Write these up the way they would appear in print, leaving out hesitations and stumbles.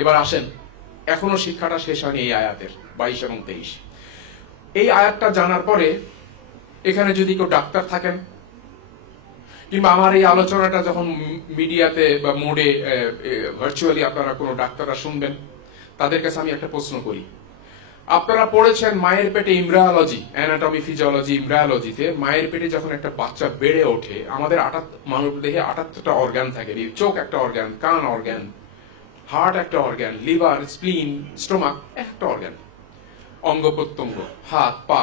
এবার আসেন, এখনো শিক্ষাটা শেষ হয়নি এই আয়াতের 22 এবং 23। এই আয়াতটা জানার পরে এখানে যদি কেউ ডাক্তার থাকেন, কিংবা আমার এই আলোচনাটা যখন মিডিয়াতে বা মোডে ভার্চুয়ালি আপনারা কোনো ডাক্তাররা শুনবেন, তাদের কাছে আমি একটা প্রশ্ন করি। আপনারা পড়েছেন মায়ের পেটে ইমব্রায়োলজি, অ্যানাটমি ফিজিওলজি, ইমব্রায়োলজিতে মায়ের পেটে যখন একটা বাচ্চা বেড়ে ওঠে, আমাদের মানব দেহে 78টা অর্গান থাকে। চোখ একটা অর্গান, কান অর্গান, হার্ট একটা অর্গান, লিভার, স্প্লিন, স্টোমাক একটা অর্গান, অঙ্গ প্রত্যঙ্গ, হাত পা,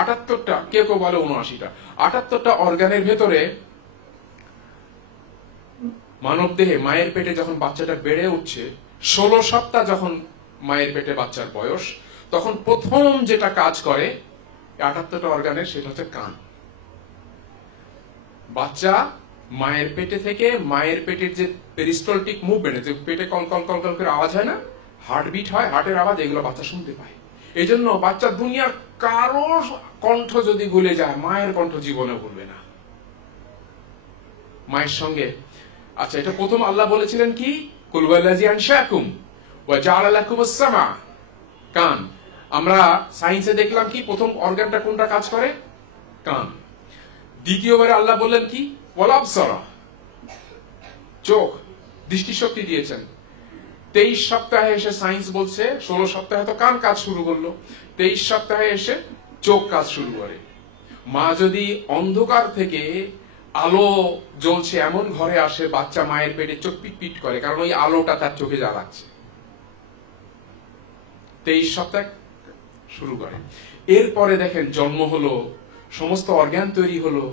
78টা, কেউ কেউ বলে 79টা। 78টা অর্গানের ভেতরে মানব দেহে মায়ের পেটে যখন বাচ্চাটা বেড়ে উঠছে, 16 সপ্তাহ যখন মায়ের পেটে বাচ্চার বয়স, তখন প্রথম যেটা কাজ করে 78টা অর্গানের, সেটা হচ্ছে কান। বাচ্চা মায়ের পেটে থেকে, মায়ের পেটের যে পেরিস্টলটিক মুভমেন্ট, যে পেটে কল কল কল কল করে আওয়াজ হয় না, হার্টবিট হয়, হার্টের আওয়াজ, এগুলো বাচ্চা শুনতে পায়। এই জন্য বাচ্চা দুনিয়ার কারো কণ্ঠ যদি ভুলে যায়, মায়ের কণ্ঠ জীবনে ভুলবে না, মায়ের সঙ্গে। আচ্ছা, এটা প্রথম আল্লাহ বলেছিলেন কি, কুল ওয়াল্লাযী আনশাকুম ওয়া জাআলা লাকুমুস সামা, কান। আমরা সায়েন্সে দেখলাম কি প্রথম অর্গানটা কোনটা কাজ করে, কান। দ্বিতীয়বারে আল্লাহ বললেন কি, ওয়াল আবসারা, চোখ, দৃষ্টিশক্তি দিয়েছেন। 23 সপ্তাহে এসে সায়েন্স বলছে, 16 সপ্তাহে তো কান কাজ শুরু করলো, 23 সপ্তাহে এসে চোখ কাজ শুরু করে। মা যদি অন্ধকার থেকে আলো জ্বলছে এমন ঘরে আসে, বাচ্চা মায়ের পেটে চোখ পিট পিট করে, কারণ ওই আলোটা তার চোখে যা লাগছে। 23 সপ্তাহ শুরু করে। এরপরে দেখেন জন্ম হলো, সমস্ত অর্গান তৈরি হলো,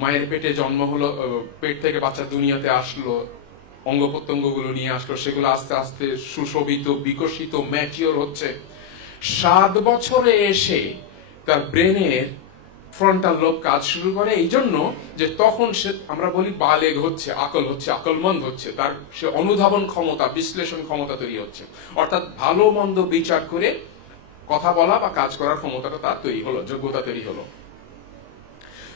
মায়ের পেটে জন্ম হলো, পেট থেকে বাচ্চা দুনিয়াতে আসলো, অঙ্গ প্রত্যঙ্গ গুলো নিয়ে আসলো, সেগুলো আস্তে আস্তে সুশোভিত, বিকশিত, ম্যাচিওর হচ্ছে। 7 বছরে এসে তার ব্রেনের ফ্রন্টাল লোব কাজ শুরু করে, এই জন্য যে তখন সে, আমরা বলি বালেগ হচ্ছে, আকল হচ্ছে, আকলমন্দ হচ্ছে, তার সে অনুধাবন ক্ষমতা, বিশ্লেষণ ক্ষমতা তৈরি হচ্ছে, অর্থাৎ ভালো মন্দ বিচার করে কথা বলা বা কাজ করার ক্ষমতাটা তার তৈরি হলো, যোগ্যতা তৈরি হলো।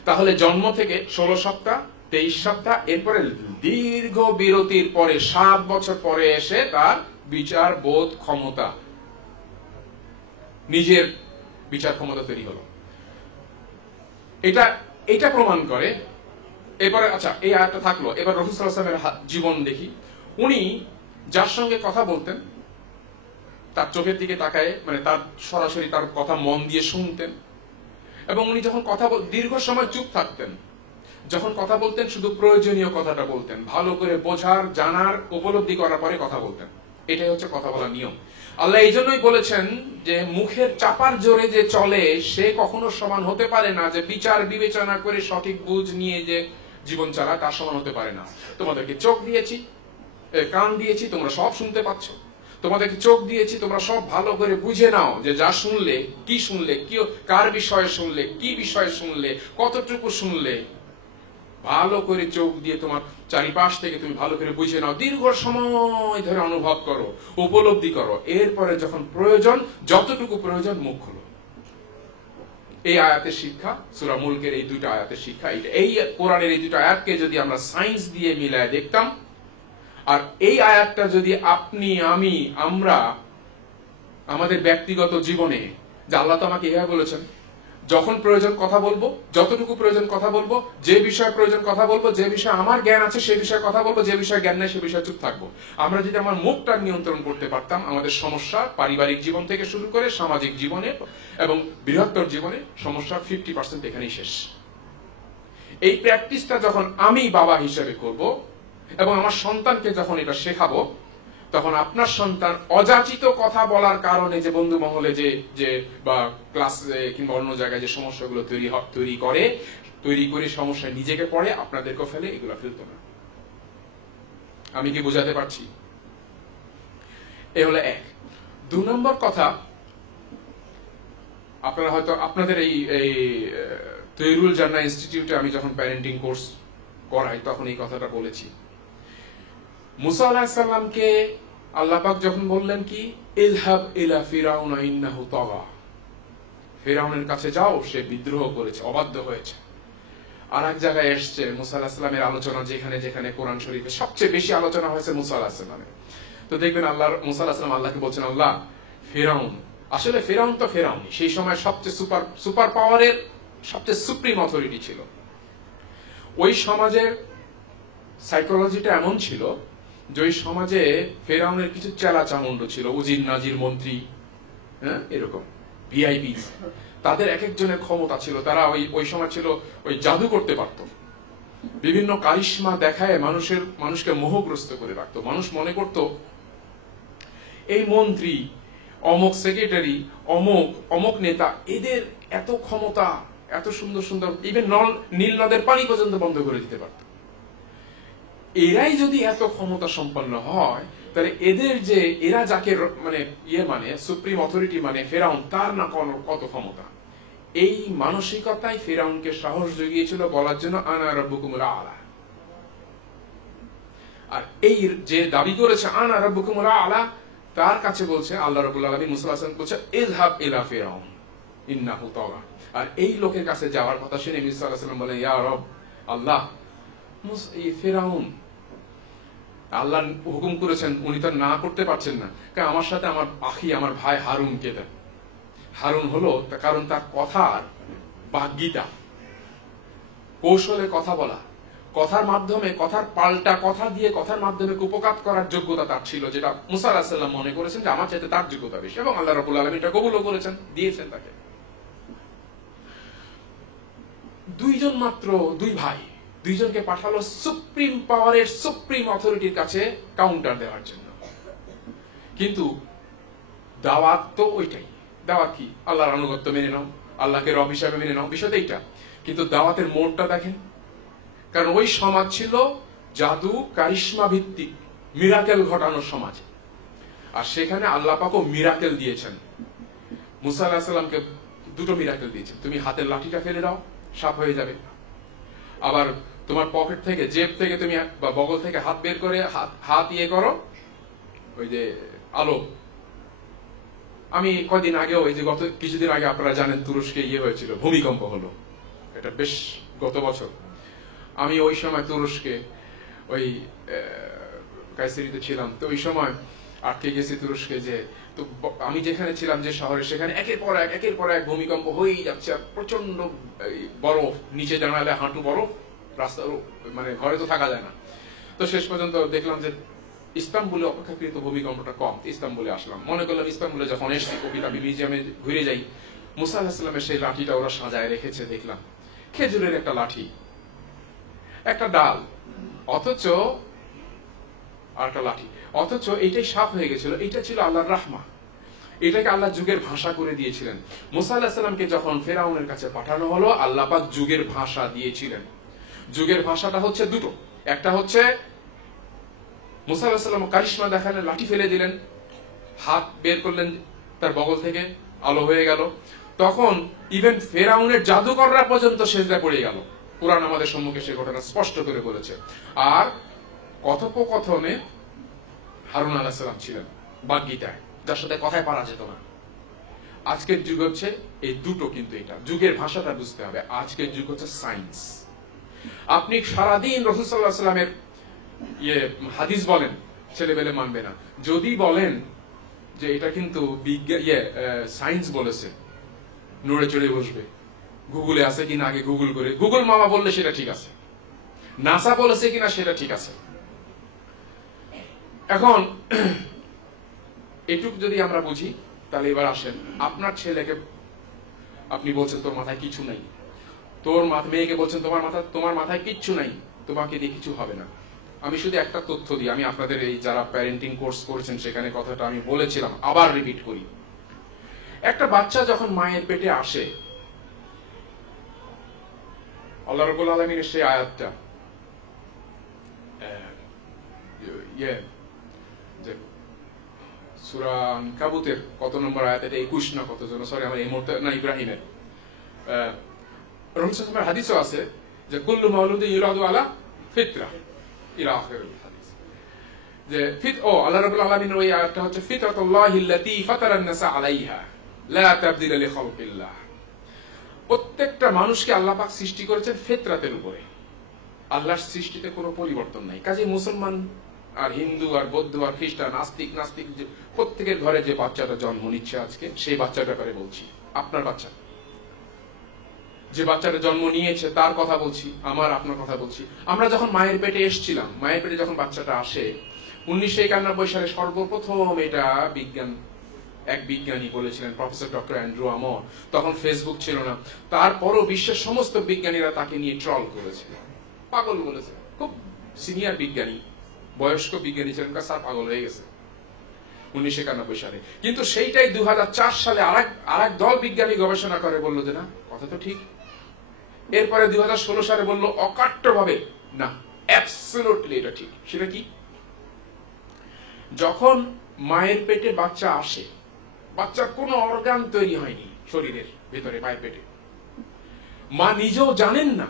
তাহলে জন্ম থেকে 16 সপ্তাহ, 23 সপ্তাহ, এরপরে দীর্ঘ বিরতির পরে 7 বছর পরে এসে তার বিচার বোধ ক্ষমতা, নিজের বিচার ক্ষমতা তৈরি হলো। এটা প্রমাণ করে। এবারে আচ্ছা, এই আয়াতটা থাকলো, এবার রাসূল সাল্লাল্লাহু আলাইহি ওয়াসাল্লামের জীবন দেখি। উনি যার সঙ্গে কথা বলতেন, তার চোখের দিকে তাকায়, মানে তার সরাসরি তার কথা মন দিয়ে শুনতেন, এবং উনি যখন কথা দীর্ঘ সময় চুপ থাকতেন, যখন কথা বলতেন শুধু প্রয়োজনীয় কথাটা বলতেন, ভালো করে বোঝার, জানার, উপলব্ধি করার পরে কথা বলতেন। এটাই হচ্ছে কথা বলার নিয়ম। আল্লাহ এই জন্যই বলেছেন যে মুখের চাপার জোরে যে চলে, সে কখনো সমান হতে পারে না যে বিচার বিবেচনা করে সঠিক বুঝ নিয়ে যে জীবন চালায়, তার সমান হতে পারে না। তোমাদেরকে চোখ দিয়েছি, কান দিয়েছি, তোমরা সব শুনতে পাচ্ছ। তোমাদেরকে চোখ দিয়েছি, তোমরা সব ভালো করে বুঝে নাও যে যা শুনলে, কি কার বিষয়ে শুনলে, কি বিষয়ে শুনলে, কতটুকু শুনলে, ভালো করে চোখ দিয়ে তোমার চারিপাশ থেকে তুমি ভালো করে বুঝে নাও, দীর্ঘ সময় ধরে অনুভব করো, উপলব্ধি করো, এরপরে যখন প্রয়োজন, যতটুকু প্রয়োজন, মুখ খুলো। এই আয়াতের শিক্ষা, সূরা মুলকের এই দুটো আয়াতের শিক্ষা। এই কোরআনের এই দুটো আয়াতকে যদি আমরা সায়েন্স দিয়ে মিলায় দেখতাম, আর এই আয়াতটা যদি আপনি, আমি, আমরা আমাদের ব্যক্তিগত জীবনে, যে আল্লাহ তো আমাকে এভাবে বলেছেন, যখন প্রয়োজন কথা বলবো, যতটুকু প্রয়োজন কথা বলবো, যে বিষয়ে প্রয়োজন কথা বলবো, যে বিষয়ে আমার জ্ঞান আছে সে বিষয়ে কথা বলবো, যে বিষয়ে জ্ঞান নেই সে বিষয়ে চুপ থাকবো। আমরা যদি আমার মুখটা নিয়ন্ত্রণ করতে পারতাম, আমাদের সমস্যা পারিবারিক জীবন থেকে শুরু করে সামাজিক জীবনে এবং বৃহত্তর জীবনে সমস্যা 50% এখানেই শেষ। এই প্র্যাকটিসটা যখন আমি বাবা হিসেবে করব এবং আমার সন্তানকে যখন এটা শেখাবো, তখন আপনার সন্তান অযাচিত কথা বলার কারণে যে বন্ধু মহলে যে বা ক্লাসে কিংবা অন্য জায়গায় যে সমস্যাগুলো তৈরি করে সমস্যায় নিজেকে পড়ে, আপনাদেরকেও ফেলে, এগুলো ফেলতো না। আমি কি বোঝাতে পারছি? এ হলো এক। 2 নম্বর কথা, আপনারা হয়তো আপনাদের এই তৈরুল জান্নাহ ইনস্টিটিউটে আমি যখন প্যারেন্টিং কোর্স করাই তখন এই কথাটা বলেছি। মুসা আলাইহিস সালামকে আল্লাহ পাক যখন বললেন কি, ইযহাব ইলা ফিরাউনা ইন্নাহু তাগা, ফিরাউনের কাছে যাও, সে বিদ্রোহ করেছে, অবাধ্য হয়েছে। আর এক জায়গায় এসছে মুসা আলাইহিস সালামের আলোচনা, যেখানে যেখানে কোরআন শরীফে সবচেয়ে বেশি আলোচনা হয়েছে মুসা আলাইহিস সালামের, তো দেখবেন আল্লাহ মুসা আলাইহিস সালাম আল্লাহকে বলছেন, আল্লাহ ফেরাউন, আসলে ফেরাউন তো ফেরাউনই, সেই সময় সবচেয়ে সুপার পাওয়ারের সবচেয়ে সুপ্রিম অথরিটি ছিল। ওই সমাজের সাইকোলজিটা এমন ছিল যে ওই সমাজে ফেরাউনের কিছু চেলা চামুন্ড ছিল, উজির নাজির মন্ত্রী, হ্যাঁ এরকম ভিআইপি, তাদের এক একজনের ক্ষমতা ছিল। তারা ওই সময় ছিল ওই জাদু করতে পারত, বিভিন্ন কারিশমা দেখায় মানুষকে মোহগ্রস্ত করে রাখতো। মানুষ মনে করত এই মন্ত্রী, অমুক সেক্রেটারি, অমুক নেতা, এদের এত ক্ষমতা, এত সুন্দর সুন্দর, ইভেন নীল নদের পানি পর্যন্ত বন্ধ করে দিতে পারত। এরাই যদি এত ক্ষমতা সম্পন্ন হয়, তাহলে এরা যাকে মানে সুপ্রিম অথরিটি মানে ফেরাউন, তার না কত ক্ষমতা। এই মানসিকতাই ফেরাউনকে সাহস জুগিয়েছিল বলার জন্য আনা রাব্বুকুমুল আলা। আর এই যে দাবি করেছে আনা রাব্বুকুমুল আলা, তার কাছে বলছে আল্লাহ রাব্বুল আলামিন মুসা আলাইহিস সালাম বলছে ইযহাব ইলা ফিরাউন ইন্নাহু তাগা। আর এই লোকের কাছে যাওয়ার কথা শুনে মুসা আলাইহিস সালাম বলে, ইয়া রব, আল্লাহ, এই ফিরাউন, আল্লাহ হুকুম করেছেন, উনি তো না করতে পারছেন না, কারণ আমার সাথে আমার ভাই হারুনকে দেন। হারুন হলো কারণ তার কথার বাগ্যিতা, কৌশলে কথা বলা, কথার মাধ্যমে, কথার পাল্টা কথা দিয়ে কথার মাধ্যমে উপকার করার যোগ্যতা তার ছিল, যেটা মুসা আলাইহিস সালাম মনে করেছেন যে আমার চাইতে তার যোগ্যতা বেশি, এবং আল্লাহ রাব্বুল আলামিন এটা কবুলও করেছেন, দিয়েছেন তাকে। দুই ভাই, দুইজনকে পাঠালো সুপ্রিম পাওয়ারের সুপ্রিম অথরিটির কাছে কাউন্টার দেওয়ার জন্য। কিন্তু দাওয়াত তো ওইটাই, দাওয়াত কি? আল্লাহর আনুগত্য মেনে নাও, আল্লাহকে রব হিসাবে মেনে নাও, বিষয়টা এইটা। কিন্তু দাওয়াতের মোড়টা দেখেন, কারণ ওই সমাজ ছিল জাদু কারিশমা ভিত্তিক, মিরাকেল ঘটানোর সমাজ। আর সেখানে আল্লাহ পাকও মিরাকেল দিয়েছেন। মুসা আলাইহিস সালামকে দুটো মিরাকেল দিয়েছেন, তুমি হাতের লাঠিটা ফেলে দাও, সাপ হয়ে যাবে। আবার তোমার পকেট থেকে, জেব থেকে তুমি বা বগল থেকে হাত বের করে হাত ইয়ে করো, ওই যে আলো। আমি কদিন আগেও, এই যে গত কিছুদিন আগে আপনারা জানেন তুরস্কে হয়েছিল, ভূমিকম্প হলো, এটা বেশ গত বছর। আমি ওই সময় তুরস্কে ওই কায়সেরিতে ছিলাম, তো ওই সময় আটকে গেছি তুরস্কে। যে তো আমি যেখানে ছিলাম, যে শহরে, সেখানে একের পর এক ভূমিকম্প হয়েই যাচ্ছে, আর প্রচন্ড বরফ, নিচে জানালে হাঁটু বরফ, রাস্তা মানে ঘরে তো থাকা যায় না। তো শেষ পর্যন্ত দেখলাম যে ইস্তাম্বুলে অপেক্ষাকৃত ভূমিকম্পটা কম, ইস্তাম্বুলে আসলাম। মনে করলাম ইস্তাম্বুলে যখন এসছি, কবিতা মিউজিয়ামে ঘুরে যাই, মুসা আলাইহিস সালামের সেই লাঠিটা ওরা সাজায় রেখেছে, দেখলাম খেজুরের একটা লাঠি, একটা ডাল, অথচ আর একটা লাঠি, অথচ এইটাই সাপ হয়ে গেছিল। এটা ছিল আল্লাহর রাহমা, এটাকে আল্লাহ যুগের ভাষা করে দিয়েছিলেন। মুসা আলাইহিস সালামকে যখন ফেরাউনের কাছে পাঠানো হলো, আল্লাহ পাক যুগের ভাষা দিয়েছিলেন। যুগের ভাষাটা হচ্ছে দুটো, একটা হচ্ছে মুসা আলাইহিস সালাম কারিশমা দেখালেন, লাঠি ফেলে দিলেন, হাত বের করলেন তার বগল থেকে, আলো হয়ে গেল। তখন ইভেন ফেরাউনের জাদুকররা পর্যন্ত সেজদায় পড়ে গেল। কুরআন আমাদের সম্মুখে সে ঘটনা স্পষ্ট করে বলেছে। আর কথোপকথনে হারুন আলাইহিস সালাম ছিলেন বাগ্যিতায়, যার সাথে কথায় পারা যেত না। আজকের যুগ হচ্ছে এই দুটো, কিন্তু এটা যুগের ভাষাটা বুঝতে হবে। আজকের যুগ হচ্ছে সায়েন্স। আপনি সারাদিন রাসূল সাল্লাল্লাহু আলাইহি ওয়াসাল্লামের হাদিস বলেন, ছেলেবেলে মানবে না। যদি বলেন যে এটা কিন্তু বিজ্ঞান সায়েন্স বলেছে, নড়ে চড়ে বসবে। গুগলে আছে কিনা আগে গুগল করে, গুগল মামা বললে সেটা ঠিক আছে, নাসা বলেছে কিনা সেটা ঠিক আছে। এখন এটুক যদি আমরা বুঝি, তাহলে এবার আসেন, আপনার ছেলেকে আপনি বলছেন তোর মাথায় কিছু নাই, মেয়েকে বলছেন তোমার মাথায় কিচ্ছু নাই, তোমাকে দিয়ে কিছু হবে না। আমি শুধু একটা তথ্য দিই, আমি আপনাদের এই যারা প্যারেন্টিং কোর্স করেছেন সেখানে কথাটা আমি বলেছিলাম, আবার রিপিট করি। একটা বাচ্চা যখন মায়ের পেটে আসে, আল্লাহ রাব্বুল আলামিনের সেই আয়াতটা, সূরা আনকাবুতের কত নম্বর আয়াত, এটা 21 না কত জন, সরি আমার এই মুহূর্তে না, ইব্রাহিমের। রাসূল সাল্লাল্লাহু আলাইহি হাদিসও আছে যে কুল্লু মাউলুদিন ইউলাদু আলা ফিতরা ইলা আখিরিল হাদিস। যে আল্লাহ রাব্বুল আলামিনের ওই আয়াতটা হচ্ছে ফিতরাতুল্লাহিল্লাতী ফাতারান নাসা আলাইহা লা তাবদীলা লিখালকিল্লাহ। প্রত্যেকটা মানুষকে আল্লাহ পাক সৃষ্টি করেছেন ফিতরাতের উপরে, আল্লাহর সৃষ্টিতে কোনো পরিবর্তন নাই। কাজে মুসলমান আর হিন্দু আর বৌদ্ধ আর খ্রিস্টান আস্তিক নাস্তিক প্রত্যেকের ঘরে যে বাচ্চাটা জন্ম নিচ্ছে আজকে, সেই বাচ্চার ব্যাপারে বলছি। আপনার বাচ্চা, যে বাচ্চাটা জন্ম নিয়েছে তার কথা বলছি, আপনার কথা বলছি। আমরা যখন মায়ের পেটে এসছিলাম, মায়ের পেটে যখন বাচ্চাটা আসে 1991 সালে সর্বপ্রথম এটা এক বিজ্ঞানী বলেছিলেন, প্রফেসর ডক্টর অ্যান্ড্রু আমর। তখন ফেসবুক ছিল না, তারপরও বিশ্বের সমস্ত বিজ্ঞানীরা তাকে নিয়ে ট্রল করেছে, পাগল বলেছে। খুব সিনিয়র বিজ্ঞানী, বয়স্ক বিজ্ঞানী ছিলেন, স্যার পাগল হয়ে গেছে 1991 সালে। কিন্তু সেইটাই 2004 সালে আরেক দল বিজ্ঞানী গবেষণা করে বলল যে না, কথা তো ঠিক। এরপরে 2016 সালে বলল অকাট্য ভাবে না, অ্যাবসলিউটলি এটা ঠিক। সেটা কি? যখন মায়ের পেটে বাচ্চা আসে, বাচ্চার কোনো অর্গান তৈরি হয়নি শরীরের ভেতরে, মায়ের পেটে, মা নিজেও জানেন না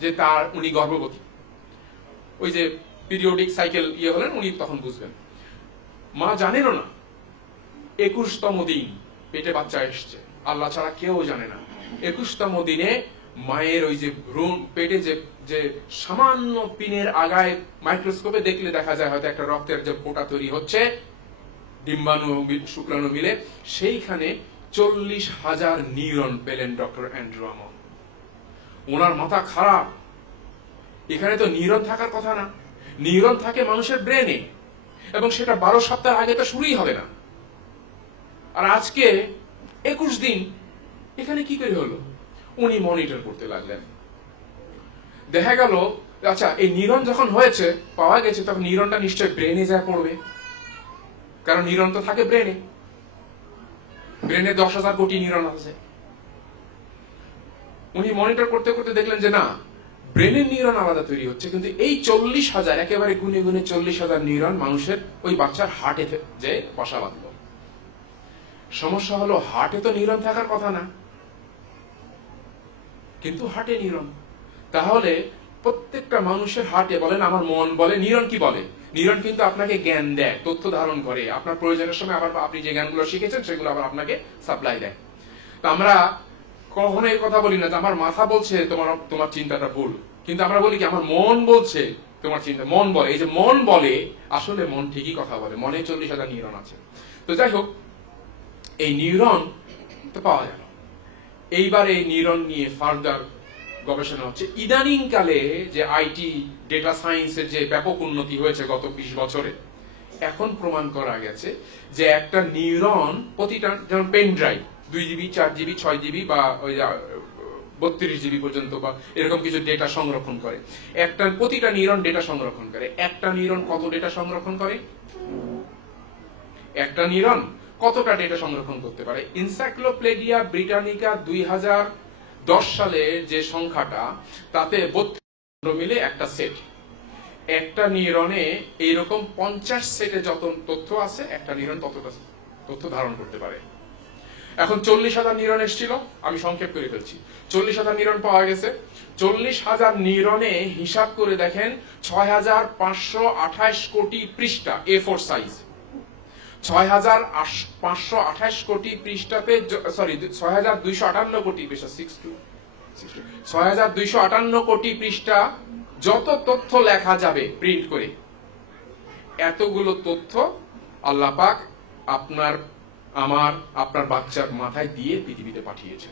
যে উনি গর্ভবতী। ওই যে পিরিয়ডিক সাইকেল হলেন উনি তখন বুঝবেন। মা জানেনও না 21তম দিন পেটে বাচ্চা এসছে, আল্লাহ ছাড়া কেউ জানে না। 21তম দিনে মায়ের ওই যে ভ্রূণ পেটে যে সামান্য পিনের আগায় মাইক্রোস্কোপে দেখলে দেখা যায় হয়তো একটা রক্তের যে ফোঁটা তৈরি হচ্ছে, ডিম্বাণু শুক্রাণু মিলে, সেইখানে 40,000 নিউরন পেলেন ডক্টর অ্যান্ড্রু আমর। ওনার মাথা খারাপ, এখানে তো নিউরন থাকার কথা না, নিউরন থাকে মানুষের ব্রেনে, এবং সেটা 12 সপ্তাহ আগে তো শুরুই হবে না। আর আজকে 21 দিন এখানে কি করে হলো? উনি মনিটর করতে লাগলেন, দেখা গেল আচ্ছা এই নিউরন যখন হয়েছে পাওয়া গেছে, তখন নিউরনটা নিশ্চয় ব্রেনে যায় পড়বে, কারণ নিউরন তো থাকে ব্রেনে। ব্রেনে 10,000 কোটি নিউরন আছে। উনি মনিটর করতে করতে দেখলেন যে না, ব্রেনের নিউরন আলাদা তৈরি হচ্ছে, কিন্তু এই 40,000 একেবারে গুনে গুনে 40,000 নিউরন মানুষের ওই বাচ্চার হার্টে যে বসা বাঁধল। সমস্যা হলো হার্টে তো নিউরন থাকার কথা না, কিন্তু হার্টে নিউরন। তাহলে প্রত্যেকটা মানুষের হার্টে, বলেন আমার মন বলে, নিউরন কি বলে? নিউরন কিন্তু আপনাকে জ্ঞান দেয়, তথ্য ধারণ করে, আপনার প্রয়োজনের সময় আবার আপনি যে জ্ঞানগুলো শিখেছেন সেগুলো আবার আপনাকে সাপ্লাই দেয়। তো আমরা কখনো এই কথা বলি না যে আমার মাথা বলছে তোমার চিন্তাটা ভুল, কিন্তু আমরা বলি কি আমার মন বলছে তোমার চিন্তা, মন বলে। এই যে মন বলে, আসলে মন ঠিকই কথা বলে, মনে 40,000 নিউরন আছে। তো যাই হোক, এই নিউরন তো পাওয়া গেল। এইবার এই নিউরন নিয়ে ফার্দার গবেষণা হচ্ছে। ইদানিং কালে যে আইটি ডেটা সায়েন্সের যে ব্যাপক উন্নতি হয়েছে গত 20 বছরে, এখন প্রমাণ করা গেছে যে একটা নিউরন প্রতিটা, যেমন pen drive 2 GB 4 GB 6 GB বা ওই 32 জিবি পর্যন্ত বা এরকম কিছু ডেটা সংরক্ষণ করে, প্রতিটা নিউরন ডেটা সংরক্ষণ করে। একটা নিউরন কত ডেটা সংরক্ষণ করে? একটা নিউরন কতটা ডেটা সংরক্ষণ করতে পারে? এনসাইক্লোপিডিয়া ব্রিটানিকা 2010 সালে যে সংখ্যাটা, তাতে 32 মিলে একটা সেট। একটা নিউরনে এইরকম 50 সেটে যত তথ্য আছে, একটা নিউরন ততটা তথ্য ধারণ করতে পারে। এখন 40,000 নিউরন এসেছিল, আমি সংক্ষেপ করে ফেলছি। 40,000 নিউরন পাওয়া গেছে। 40,000 নিউরনে হিসাব করে দেখেন 6,528 কোটি পৃষ্ঠা, A4 সাইজ। 6,528 কোটি পৃষ্ঠাতে, সরি 6,258 কোটি পৃষ্ঠা, 6,258 কোটি পৃষ্ঠা যত তথ্য লেখা যাবে প্রিন্ট করে, এতগুলো তথ্য আল্লাহ পাক আপনার বাচ্চার মাথায় দিয়ে পৃথিবীতে পাঠিয়েছে।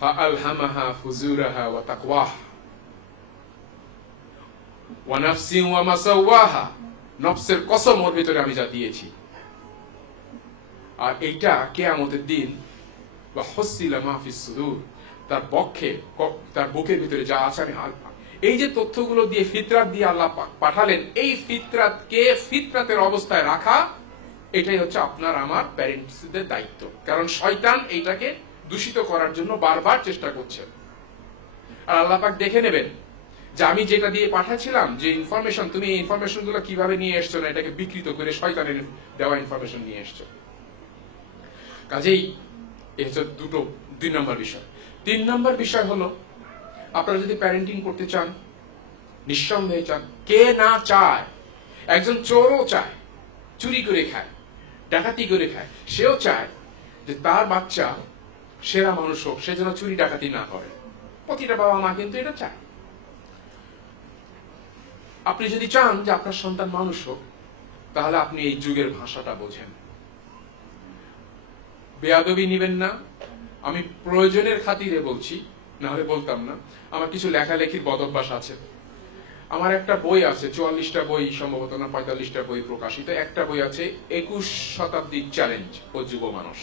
ফাআলহামাহা ফুজুরাহা ওয়া তাকওয়াহা ওয়া নাফসিন ওয়া মা সাওয়াহা, নফসের কসম ওর ভিতরে আমি যা দিয়েছি। আর এইটা কিয়ামতের দিন, বা হুসিলা মা ফিস সুদূর, তার বুকের ভিতরে যা আছে, এই যে তথ্যগুলো দিয়ে ফিতরাত দিয়ে আল্লাহ পাঠালেন, এই ফিতরাতকে ফিতরাতের অবস্থায় রাখা, এটাই হচ্ছে আপনার আমার প্যারেন্টসদের দায়িত্ব। কারণ শয়তান এইটাকে দূষিত করার জন্য বারবার চেষ্টা করছে। আর আল্লাহ পাক দেখে নেবেন যে আমি যেটা দিয়ে পাঠাচ্ছিলাম, যে ইনফরমেশন, তুমি এই ইনফরমেশন গুলো কিভাবে নিয়ে এসছো, না এটাকে বিকৃত করে শয়তানের দেওয়া ইনফরমেশন নিয়ে এসছো। কাজেই এই হচ্ছে 2 নম্বর বিষয়। 3 নম্বর বিষয় হলো, আপনারা যদি প্যারেন্টিং করতে চান, নিঃসন্দেহে চান, কে না চায়? একজন চোরও চায়, চুরি করে খায়, ডাকাতি করে খায়, সেও চায় যে তার বাচ্চা সেরা মানুষ হোক, সে যেন চুরি ডাকাতি না করে। প্রতিটা বাবা মা কিন্তু এটা চায়। আপনি যদি চান যে আপনার সন্তান মানুষ হোক, তাহলে আপনি এই যুগের ভাষাটা বোঝেন। বেয়াদবি নিবেন না, আমি প্রয়োজনের খাতিরে বলছি, না হলে বলতাম না। আমার কিছু লেখালেখির বদভ্যাস আছে। আমার একটা বই আছে, 44টা বই সম্ভবত, না 45টা বই প্রকাশিত। একটা বই আছে 21 শতাব্দীর চ্যালেঞ্জ ও যুব মানুষ।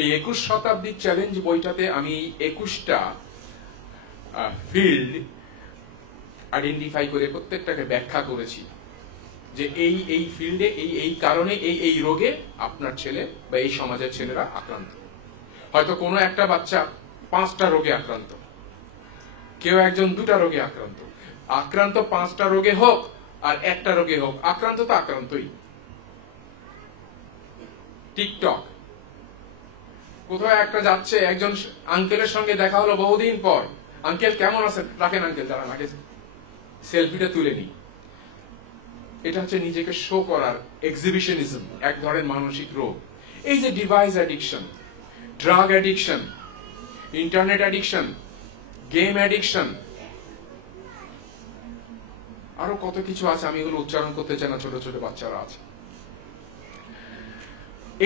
এই 21 শতাব্দীর চ্যালেঞ্জ বইটাতে আমি 21টা ফিল্ড আইডেন্টিফাই করে প্রত্যেকটাকে ব্যাখ্যা করেছি, যে এই এই ফিল্ডে এই কারণে এই রোগে আপনার ছেলে বা এই সমাজের ছেলেরা আক্রান্ত। হয়তো কোনো একটা বাচ্চা 5টা রোগে আক্রান্ত, কেউ একজন 2টা রোগে আক্রান্ত। আক্রান্ত 5টা রোগে হোক আর একটা রোগে হোক, আক্রান্ত তো আক্রান্তই। টিকটক, কোথাও একটা যাচ্ছে, একজন আঙ্কেলের সঙ্গে দেখা হলো বহুদিন পর। আঙ্কেল কেমন আছেন? রাখেন আঙ্কেল, যারা রাখে সেলফিটা তুলে নি। এটা হচ্ছে নিজেকে শো করার এক্সিবিশনিজম, এক ধরনের মানসিক রোগ। এই যে device addiction, drug addiction, internet addiction, game addiction, আরো কত কিছু আছে, আমি এগুলো উচ্চারণ করতে চাই না, ছোট ছোট বাচ্চারা আছে।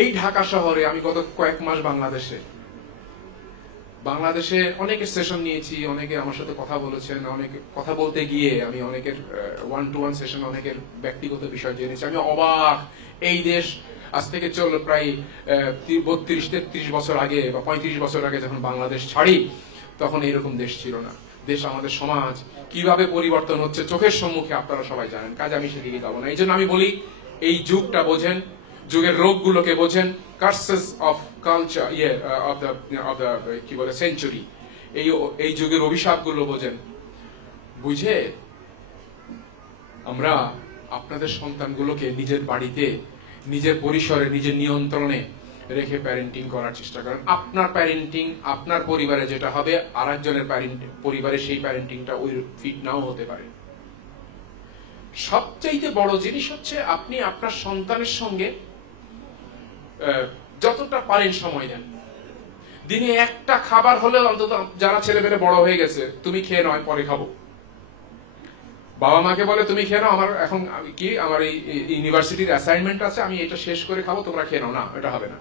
এই ঢাকা শহরে আমি গত কয়েক মাস বাংলাদেশে অনেকের সেশন নিয়েছি, অনেকে আমার সাথে কথা বলেছেন, অনেকে কথা বলতে গিয়ে আমি অনেকের 1-to-1 সেশন, অনেকের ব্যক্তিগত বিষয় জেনেছি। আমি অবাক, এই দেশ আজ থেকে চলো প্রায় 32-33 বছর আগে বা 35 বছর আগে যখন বাংলাদেশ ছাড়ি, তখন এরকম দেশ ছিল না। দেশ, আমাদের সমাজ কিভাবে পরিবর্তন হচ্ছে চোখের সম্মুখে আপনারা সবাই জানেন, কাজে আমি সেদিকে যাবো না। এই জন্য আমি বলি, এই যুগটা বোঝেন, যুগের রোগগুলোকে বোঝেন, কার্সেস অফ কালচার, অফ দ্য কি বলে সেঞ্চুরি, এই যুগের অভিশাপগুলো বোঝেন। বুঝে আমরা আপনাদের সন্তানগুলোকে নিজের বাড়িতে, নিজের পরিসরে, নিজের নিয়ন্ত্রণে রেখে প্যারেন্টিং করার চেষ্টা করেন। আপনার প্যারেন্টিং আপনার পরিবারে যেটা হবে, আর একজনের পরিবারে সেই প্যারেন্টিংটা ওই ফিট নাও হতে পারে। সবচাইতে বড় জিনিস হচ্ছে আপনি আপনার সন্তানের সঙ্গে যতটা পারেন সময় দেন। দিনে একটা খাবার হলে অন্তত, যারা ছেলেমেয়ে বড় হয়ে গেছে, তুমি খেয়ে নয় পরে খাবো, বাবা মাকে বলে তুমি খেয়ে নাও, আমার এখন কি আমার এই ইউনিভার্সিটির অ্যাসাইনমেন্ট আছে, আমি এটা শেষ করে খাবো, তোমরা খেয়ে নাও। না, এটা হবে না,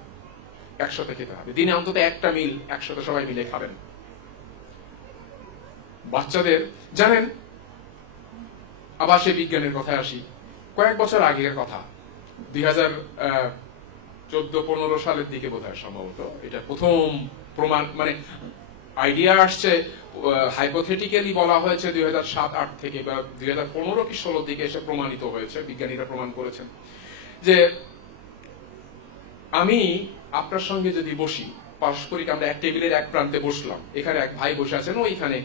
একসাথে খেতে হবে। দিনে অন্তত একটা মিল একসাথে সবাই মিলে খাবেন। বাচ্চাদের জানেন, আবার সেই বিজ্ঞানের কথায় আসি। কয়েক বছর আগের কথা, 2014-15 সালের দিকে বোধহয় সম্ভবত এটা প্রথম প্রমাণ, মানে আইডিয়া আসছে, হাইপোথেটিক্যালি বলা হয়েছে 2007-8 থেকে বা 2015 কি 16 দিকে এসে প্রমাণিত হয়েছে, বিজ্ঞানীরা প্রমাণ করেছেন যে আমি আপনার সঙ্গে যদি বসি, পারস্পরিক আমরা এক টেবিলের এক প্রান্তে বসলাম, এখানে এক ভাই বসে আছেন ওইখানে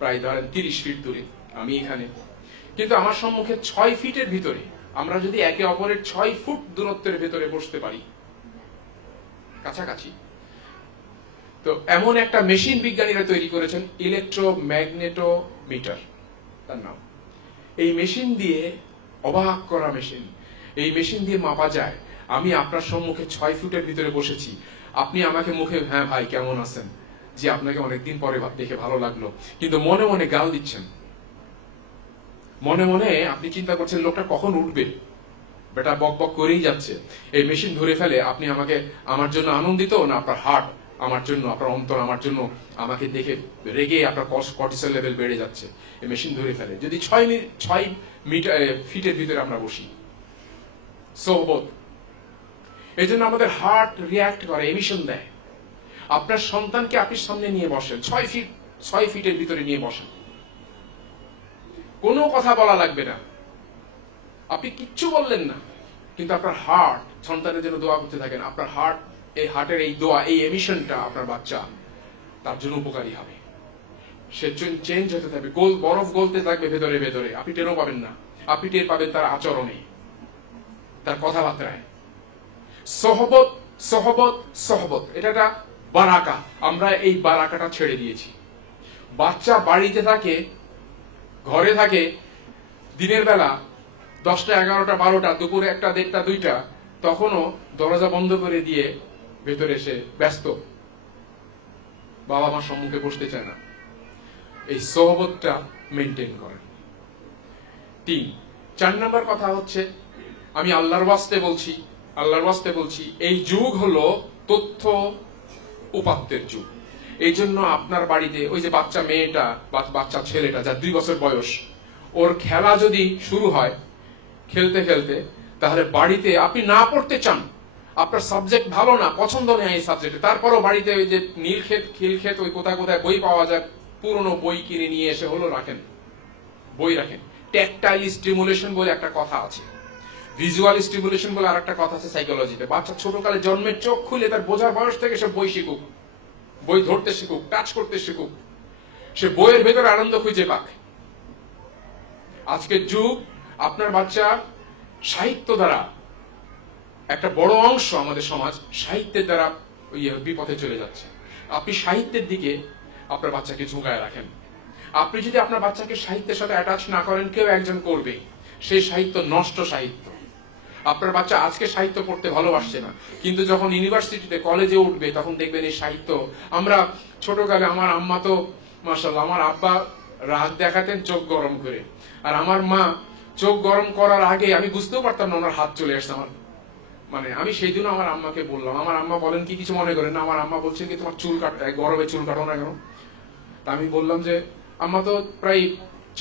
প্রায় ধরেন 30 ফিট দূরে, আমি এখানে, কিন্তু আমার সম্মুখে 6 ফিটের ভিতরে আমরা যদি একে অপরের 6 ফুট দূরত্বের ভেতরে বসতে পারি, কাছাকাছি, তো এমন একটা মেশিন বিজ্ঞানীরা তৈরি করেছেন, ইলেকট্রোম্যাগনেটোমিটার তার নাম। এই মেশিন দিয়ে, অবাক করা মেশিন, এই মেশিন দিয়ে মাপা যায় আমি আপনার সম্মুখে 6 ফুটের ভিতরে বসেছি, আপনি আমাকে মুখে হ্যাঁ ভাই কেমন আছেন, জি আপনাকে অনেকদিন পরে দেখে ভালো লাগলো, কিন্তু মনে মনে গাল দিচ্ছেন, মনে মনে আপনি চিন্তা করছেন লোকটা কখন উঠবে, বেটা বক বক করেই যাচ্ছে। এই মেশিন ধরে ফেলে আপনি আমাকে, আমার জন্য আনন্দিত না আপনার হার্ট আমার জন্য, আপনার অন্তর আমার জন্য, আমাকে দেখে রেগে আপনার কর্টিসল লেভেল বেড়ে যাচ্ছে, এই মেশিন ধরে ফেলে। যদি 6 ফিটের ভিতরে আমরা বসি, সোহবত, এই জন্য আমাদের হার্ট রিয়াক্ট করে, এমিশন দেয়। আপনার সন্তানকে আপনি সামনে নিয়ে বসেন, 6 ফিটের ভিতরে নিয়ে বসেন, কোনো কথা বলা লাগবে না, আপনি কিচ্ছু বললেন না, কিন্তু আপনার হার্ট, সন্তানের জন্য দোয়া করতে থাকেন, আপনার হার্ট, এই হার্টের এই দোয়া, এই এমিশনটা আপনার বাচ্চা তার জন্য উপকারী হবে, সে চেঞ্জ হতে থাকবে, বরফ গলতে থাকবে ভেতরে ভেতরে, আপনি টেরও পাবেন না, আপনি টের পাবেন তার আচরণে, তার কথাবার্তায়। সহবত সহবত সহবত, এটা একটা বারাকা, আমরা এই বারাকাটা ছেড়ে দিয়েছি। বাচ্চা বাড়িতে থাকে, ঘরে থাকে, দিনের বেলা 10টা 11টা 12টা, দুপুরে 1টা 1:30টা 2টা, তখনও দরজা বন্ধ করে দিয়ে ভেতরে এসে ব্যস্ত, বাবা মার সম্মুখে বসতে চায় না। এই সোহবতটা মেনটেন করেন। 3। 4 নম্বর কথা হচ্ছে, আমি আল্লাহর ওয়াস্তে বলছি এই যুগ হলো তথ্য উপাত্তের যুগ। এই জন্য আপনার বাড়িতে ওই যে বাচ্চা মেয়েটা বাচ্চা ছেলেটা যার 2 বছর বয়স, ওর খেলা যদি শুরু হয় খেলতে খেলতে, তাহলে বাড়িতে আপনি না পড়তে চান, আপনার সাবজেক্ট ভালো না, পছন্দ নেই এই সাবজেক্টে, তারপরও বাড়িতে ওই যে নীলক্ষেত খিলক্ষেত ওই কোথায় কোথায় বই পাওয়া যায়, পুরনো বই কিনে নিয়ে এসে হলো রাখেন, বই রাখেন। ট্যাকটাইল স্টিমুলেশন বলে একটা কথা আছে, ভিজুয়াল স্টিমুলেশন বলে আর একটা কথা আছে সাইকোলজিতে। বাচ্চা ছোটকালে জন্মের চোখ খুলে তার বোঝার বয়স থেকে সে বই শিখুক, বই ধরতে শিখুক, টাচ করতে শিখুক, সে বইয়ের ভেতরে আনন্দ খুঁজে পাক। আজকের যুগ, আপনার বাচ্চা সাহিত্য দ্বারা, একটা বড় অংশ আমাদের সমাজ সাহিত্যের দ্বারা বিপথে চলে যাচ্ছে। আপনি সাহিত্যের দিকে আপনার বাচ্চাকে ঝুঁকায় রাখেন। আপনি যদি আপনার বাচ্চাকে সাহিত্যের সাথে অ্যাটাচ না করেন, কেউ একজন করবে, সেই সাহিত্য নষ্ট সাহিত্য। আপনার বাচ্চা আজকে সাহিত্য পড়তে ভালোবাসছে না, কিন্তু যখন ইউনিভার্সিটিতে কলেজে উঠবে তখন দেখবেন এই সাহিত্য। আমরা ছোটকালে, আমার আম্মা তো মাশাআল্লাহ, আমার আব্বা রাগ দেখাতেন চোখ গরম করে, আর আমার মা চোখ গরম করার আগে আমি বুঝতেও পারতাম না ওনার হাত চলে আসছে আমার, মানে আমি সেই দিন আমার আম্মাকে বললাম, আমার আম্মা বলেন কি কিছু মনে করেন না, আমার আম্মা বলছেন কি তোমার চুল কাট, গরমে চুল কাটো না কেন? তা আমি বললাম যে আম্মা তো প্রায়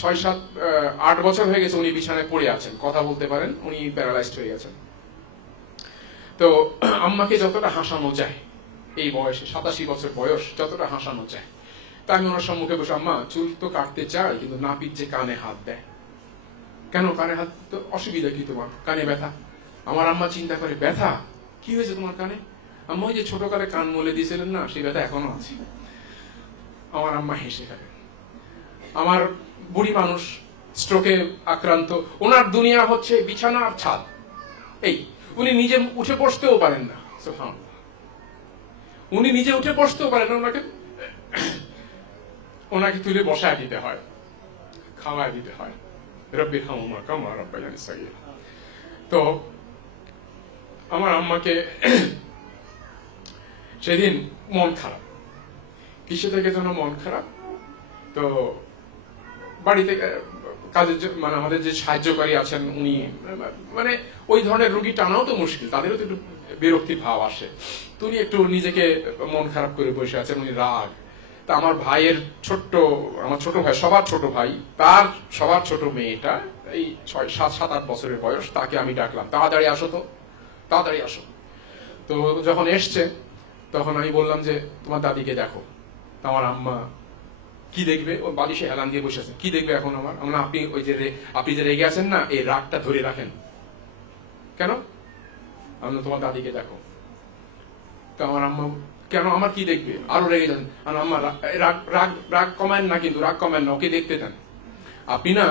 6-7-8 বছর হয়ে গেছে উনি বিছানায় পড়ে আছেন, কথা বলতে পারেন, উনি প্যারালাইজড হয়ে গেছেন। তো আম্মাকে যতটা হাসানো যায় এই বয়সে, 87 বছর বয়স, যতটা হাসানো যায়, তা আমি ওনার সম্মুখে বসে, আম্মা চুল তো কাটতে চাই, কিন্তু নাপিত যে কানে হাত দেয়। কেন কানে হাত? তো অসুবিধা কি তোমার? কানে ব্যথা? আমার আম্মা চিন্তা করে, ব্যথা কি হয়েছে তোমার কানে? আম্মা ওই যে ছোটকালে কান মলে দিয়েছিলেন না, সেই ব্যথা এখনো আছে। আমার আম্মা হেসে ফেলে। আমার বুড়ি মানুষ, স্ট্রোকে আক্রান্ত, ওনার দুনিয়া হচ্ছে বিছানা আর ছাদ, এই। উনি নিজে উঠে বসতেও পারেন না, উনি নিজে উঠে বসতেও পারেন না, ওনাকে তুলে বসায় দিতে হয়, খাওয়ায় দিতে হয়। রব্বিরহামহুমা কামা রাব্বায়ানি সাগীরা। তো আমার আম্মাকে সেদিন মন খারাপ, কিসে থেকে যেন মন খারাপ। তো বাড়িতে কাজের মানে আমাদের যে সাহায্যকারী আছেন উনি, মানে ওই ধরনের রুগী টানাও তো মুশকিল, তাদেরও তো একটু বিরক্তি ভাব আসে। তো উনি একটু নিজেকে মন খারাপ করে বসে আছেন, উনি রাগ। তা আমার ভাইয়ের আমার ছোট ভাই, সবার ছোট ভাই, তার সবার ছোট মেয়েটা এই 6-7-8 বছরের বয়স, তাকে আমি ডাকলাম, তাড়াতাড়ি আসো তো, তাড়াতাড়ি আসো। তো যখন এসছে তখন আমি বললাম যে তোমার দাদিকে দেখো। তো আমার আম্মা কি দেখবে, ও বালিশে হেলান দিয়ে বসে আছে, কি দেখবে এখন আমার? আপনি ওই যে আপনি যে রেগে আছেন না, এই রাগটা ধরে রাখেন। কেন? আমি তোমার দাদিকে দেখো। তো আমার আম্মা, কেন আমার কি দেখবে? আরো রেগে যান। আম্মা রাগ কমেন না, কিন্তু রাগ কমেন না, ওকে দেখতে দেন। আপনি না,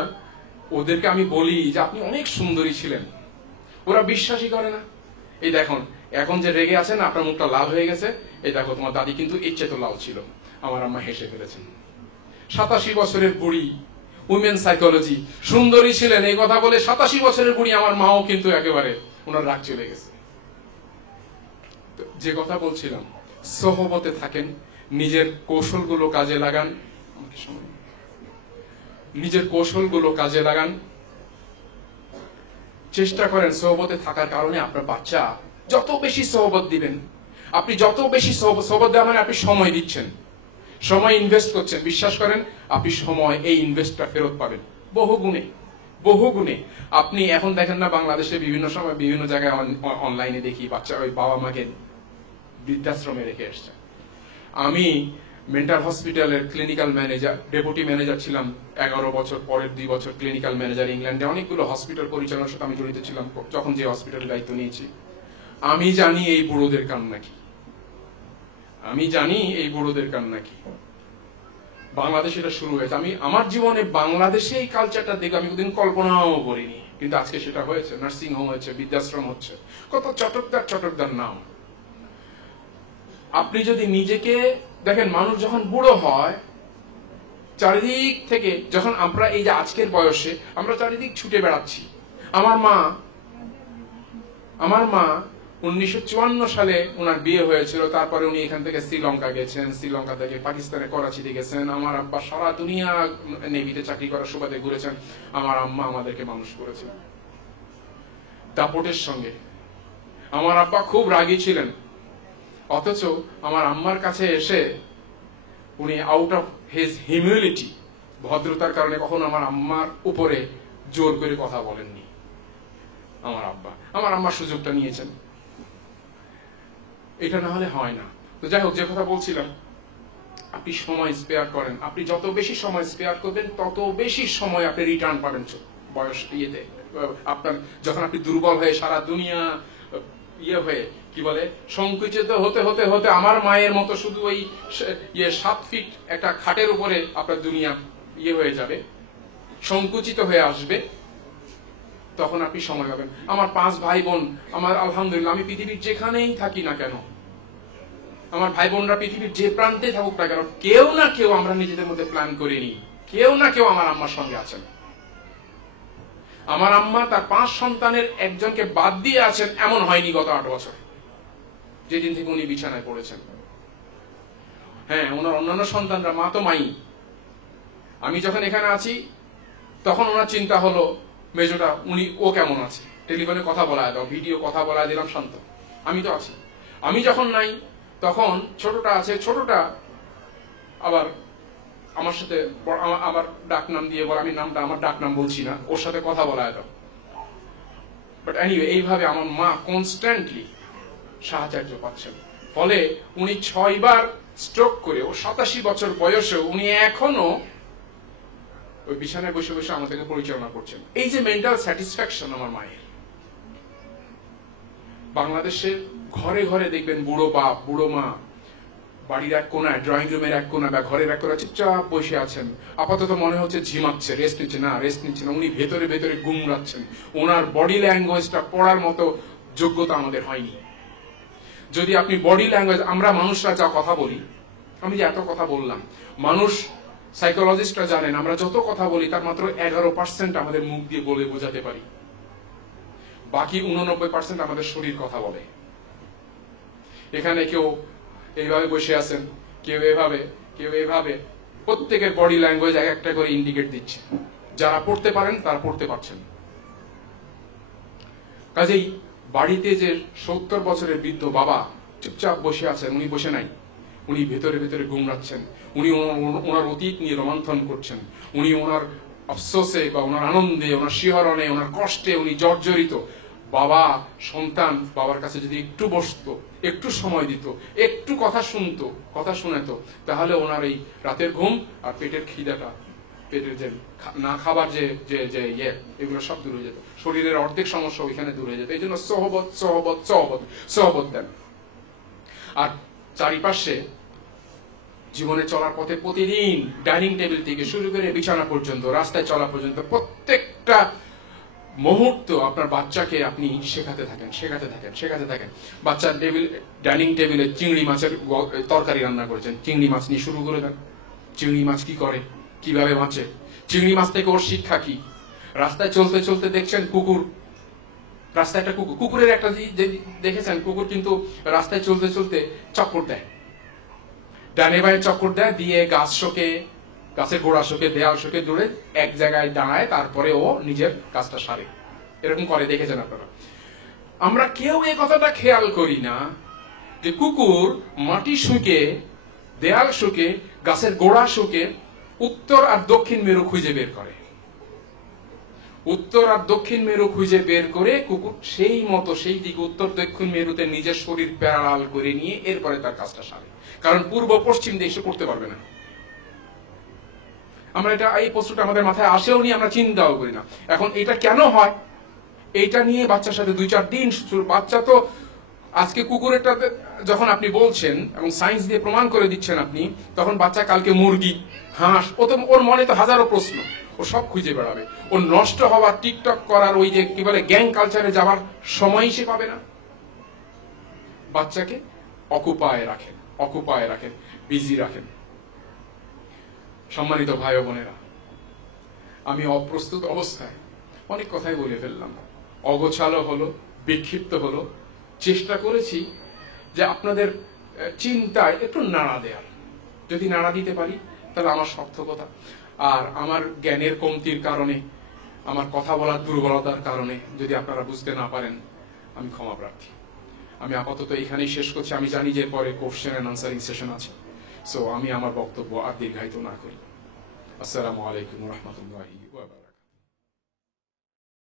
ওদেরকে আমি বলি যে আপনি অনেক সুন্দরী ছিলেন, ওরা বিশ্বাসই করে না। এই দেখুন এখন যে রেগে আছেন, আপনার মুখটা লাল হয়ে গেছে, এই দেখো তোমার দাদি কিন্তু এর চেয়ে তো লাল ছিল। আমার আম্মা হেসে ফেলেছেন। 87 বছরের বুড়ি, উইমেন সাইকোলজি, সুন্দরী ছিলেন এই কথা বলে 87 বছরের বুড়ি আমার মাও কিন্তু একেবারে ওনার রাগ চলে গেছে। যে কথা বলছিলাম, সোহবতে থাকেন, নিজের কৌশলগুলো কাজে লাগান, নিজের কৌশলগুলো কাজে লাগান, চেষ্টা করেন সোহবতে থাকার কারণে আপনার বাচ্চা যত বেশি সোহবত দিবেন, আপনি যত বেশি সোহবত দেওয়া মানে আপনি সময় দিচ্ছেন, সময় ইনভেস্ট করছেন, বিশ্বাস করেন আপনি সময়, এই ইনভেস্টটা ফেরত পাবেন বহুগুণে, বহুগুণে। আপনি এখন দেখেন না বাংলাদেশে বিভিন্ন সময় বিভিন্ন জায়গায় অনলাইনে দেখি বাচ্চা ওই বাবা মাকে বৃদ্ধাশ্রমে রেখে এসছে। আমি মেন্টাল হসপিটালের ক্লিনিক্যাল ম্যানেজার, ডেপুটি ম্যানেজার ছিলাম 11 বছর, পরের 2 বছর ক্লিনিক্যাল ম্যানেজার। ইংল্যান্ডে অনেকগুলো হসপিটাল পরিচালনার সাথে আমি জড়িত ছিলাম যখন যে হসপিটালের দায়িত্ব নিয়েছি। আমি জানি এই বুড়োদের কান্না কি, আমি জানি এই বুড়োদের কান্না কি। বাংলাদেশে এটা শুরু হয়েছে। আমি আমার জীবনে বাংলাদেশে এই কালচারটা দেখে আমি কোনদিন কল্পনাও করিনি, কিন্তু আজকে সেটা হয়েছে। নার্সিং হোম হচ্ছে, বৃদ্ধাশ্রম হচ্ছে, কত চটকদার নাম। আপনি যদি নিজেকে দেখেন, মানুষ যখন বুড়ো হয় চারিদিক থেকে, যখন আমরা এই যে আজকের বয়সে আমরা চারিদিক ছুটে বেড়াচ্ছি। আমার মা 1954 সালে ওনার বিয়ে হয়েছিল। তারপরে উনি এখান থেকে শ্রীলঙ্কা গেছেন, শ্রীলঙ্কা থেকে পাকিস্তানের করাচিতে গেছেন। আমার আব্বা সারা দুনিয়া নেভিতে চাকরি করার সুবাদে ঘুরেছেন। আমার আম্মা আমাদেরকে মানুষ করেছেন দাপটের সঙ্গে। আমার আব্বা খুব রাগী ছিলেন, অথচ আমার আম্মার কাছে এসে উনি আউট অফ হিজ হিউমিলিটি, ভদ্রতার কারণে কখনো আমার আম্মার উপরে জোর করে কথা বলেননি। আমার আম্মার সুযোগটা নিয়েছেন। এটা না হলে হয় না। তো যাই হোক, যে কথা বলছিলাম, আপনি সময় স্পেয়ার করেন, আপনি যত বেশি সময় স্পেয়ার করবেন তত বেশি সময় আপনি রিটার্ন পাবেন বয়স ইয়েতে। আপনার যখন আপনি দুর্বল হয়ে সারা দুনিয়া হয়ে কি বলে সংকুচিত হতে হতে হতে আমার মায়ের মতো শুধু ওই 7 ফিট একটা খাটের উপরে আপনার দুনিয়া হয়ে যাবে, সংকুচিত হয়ে আসবে, তখন আপনি সময় পাবেন। আমার 5 ভাই বোন, আমার আলহামদুলিল্লাহ, আমি পৃথিবীর যেখানেই থাকি না কেন, আমার ভাই বোনরা পৃথিবীর যে প্রান্তে থাকুক না কেন, কেউ না কেউ আমরা নিজেদের মধ্যে প্ল্যান করে নিই, কেউ না কেউ আমার আম্মার সঙ্গে আছেন। আমার আম্মা তার 5 সন্তানের একজনকে বাদ দিয়ে আছেন এমন হয়নি গত 8 বছর, যেদিন থেকে উনি বিছানায় পড়েছেন। হ্যাঁ, ওনার অন্যান্য সন্তানরা মা তো মাই। আমি যখন এখানে আছি তখন ওনার চিন্তা হলো মেজোটা ও কেমন আছে, টেলিফোনে কথা বলা দাও, ভিডিও কথা বলা দিলাম, শান্ত। আমি তো আছি। আমি যখন নাই তখন ছোটটা আছে, ছোটটা আবার আমার সাথে আমার ডাক নাম দিয়ে বলে, আমি নামটা আমার ডাক নাম বলছি না, ওর সাথে কথা বলা দাও। বাট এনিওয়ে, এইভাবে আমার মা কনস্ট্যান্টলি সাহায্য পাচ্ছেন। ফলে উনি 6 বার স্ট্রোক করে ও 87 বছর বয়সে উনি এখনো ওই বিছানায় বসে বসে আমাদেরকে পরিচালনা করছেন। এই যে মেন্টাল স্যাটিসফ্যাকশন আমার মায়ের। বাংলাদেশের ঘরে ঘরে দেখবেন বুড়ো বাপ, বুড়ো মা বাড়ির এক কোনায়, ড্রয়িং রুমের এক কোনা বা ঘরের এক কোনায় চুপচাপ বসে আছেন। আপাতত মনে হচ্ছে ঝিমাচ্ছে, রেস্ট নিচ্ছে না, উনি ভেতরে ভেতরে গুমরাচ্ছেন। ওনার বডি ল্যাঙ্গুয়েজটা পড়ার মতো যোগ্যতা আমাদের হয়নি। যদি আপনি বডি ল্যাঙ্গুয়েজ, আমরা মানুষরা যা কথা বলি, আমি যে এত কথা বললাম, মানুষ সাইকোলজিস্টরা জানেন আমরা যত কথা বলি তার মাত্র 11% আমাদের মুখ দিয়ে বলে বোঝাতে পারি, বাকি 89% আমাদের শরীর কথা বলে। এখানে কেউ এইভাবে বসে আছেন, কেউ এভাবে, কেউ এভাবে, প্রত্যেকের বডি ল্যাঙ্গুয়েজ এক একটা করে ইন্ডিকেট দিচ্ছে। যারা পড়তে পারেন তারা পড়তে পারছেন। কাজেই বাড়িতে যে 70 বছরের বৃদ্ধ বাবা চুপচাপ বসে আছেন, উনি বসে নাই, উনি ভেতরে ভেতরে গুমরাচ্ছেন। উনি ওনার অতীত নিয়ে রোমন্থন করছেন। উনি ওনার আফসোসে বা ওনার আনন্দে, ওনার শিহরণে, ওনার কষ্টে উনি জর্জরিত। বাবা সন্তান বাবার কাছে যদি একটু বসতো, একটু সময় দিত, একটু কথা শুনতো, কথা শুনেতো, তাহলে ওনার এই রাতের ঘুম আর পেটের খিদাটা, পেটের যে না খাবার যে এগুলো সব দূর হয়ে যেত। শরীরের অর্ধেক সমস্যা ওইখানে দূর হয়ে যেত। এই জন্য সহবত দেন। আর চারিপাশে জীবনে চলার পথে প্রতিদিন ডাইনিং টেবিল থেকে শুরু করে বিছানা পর্যন্ত, রাস্তায় চলা পর্যন্ত প্রত্যেকটা মুহূর্ত আপনার বাচ্চাকে আপনি শেখাতে থাকেন। বাচ্চার ডাইনিং টেবিলে চিংড়ি মাছের তরকারি রান্না করেছেন, চিংড়ি মাছ নিয়ে শুরু করে দেন। চিংড়ি মাছ কি করে, কিভাবে বাঁচে, চিংড়ি মাছ থেকে ওর শিক্ষা কি। রাস্তায় চলতে চলতে দেখছেন কুকুর, রাস্তায় একটা কুকুরের একটা দেখেছেন, কুকুর কিন্তু রাস্তায় চলতে চলতে চক্কর দেয়, ডানে বাঁয়ে চক্কর দেয়, দিয়ে গাছের গোড়া শোকে, দেয়াল শোকে দূরে এক জায়গায় দাঁড়ায়, তারপরে ও নিজের কাজটা সারে। এরকম করে দেখেছেন আপনারা। আমরা কেউ এই কথাটা খেয়াল করি না যে কুকুর মাটি শুকে, দেয়াল শুকে, গাছের গোড়া শুকে উত্তর আর দক্ষিণ মেরু খুঁজে বের করে। উত্তর আর দক্ষিণ মেরু খুঁজে বের করে কুকুর সেই মতো সেই দিকে উত্তর দক্ষিণ মেরুতে নিজের শরীর প্যারালাল করে নিয়ে এরপরে তার কাজটা সারে। কারণ পূর্ব পশ্চিম দিকে সে করতে পারবে না। আমরা এটা, এই প্রশ্নটা আমাদের মাথায় আসেও নি, আমরা চিন্তাও করি না। এখন এটা কেন হয়, এইটা নিয়ে বাচ্চার সাথে 2-4 দিন বাচ্চা তো আজকে কুকুরেরটা যখন আপনি বলছেন এবং সায়েন্স দিয়ে প্রমাণ করে দিচ্ছেন আপনি, তখন বাচ্চা কালকে মুরগি, হাঁস, ওর মনে তো হাজারো প্রশ্ন, ও সব খুঁজে বেড়াবে। ও নষ্ট হওয়ার, টিকটক করার, ওই যে কি বলে গ্যাং কালচারে যাওয়ার সময়ই সে পাবে না। বাচ্চাকে অকুপায় রাখেন, বিজি রাখেন। সম্মানিত ভাই ও বোনেরা, আমি অপ্রস্তুত অবস্থায় অনেক কথাই বলে ফেললাম, অগোছালো হলো, বিক্ষিপ্ত হলো, চেষ্টা করেছি যে আপনাদের চিন্তায় একটু নাড়া দেওয়ার। যদি নাড়া দিতে পারি তাহলে আমার সার্থকতা। আর আমার জ্ঞানের কমতির কারণে, আমার কথা বলার দুর্বলতার কারণে যদি আপনারা বুঝতে না পারেন, আমি ক্ষমা প্রার্থী। আমি আপাতত এখানেই শেষ করছি। আমি জানি যে পরে কোশ্চেন এন্ড আনসারিং সেশন আছে, সো আমি আমার বক্তব্য আর দীর্ঘায়িত না করি। আসসালামু আলাইকুম ওয়া রাহমাতুল্লাহি ওয়া বারাকাতুহু।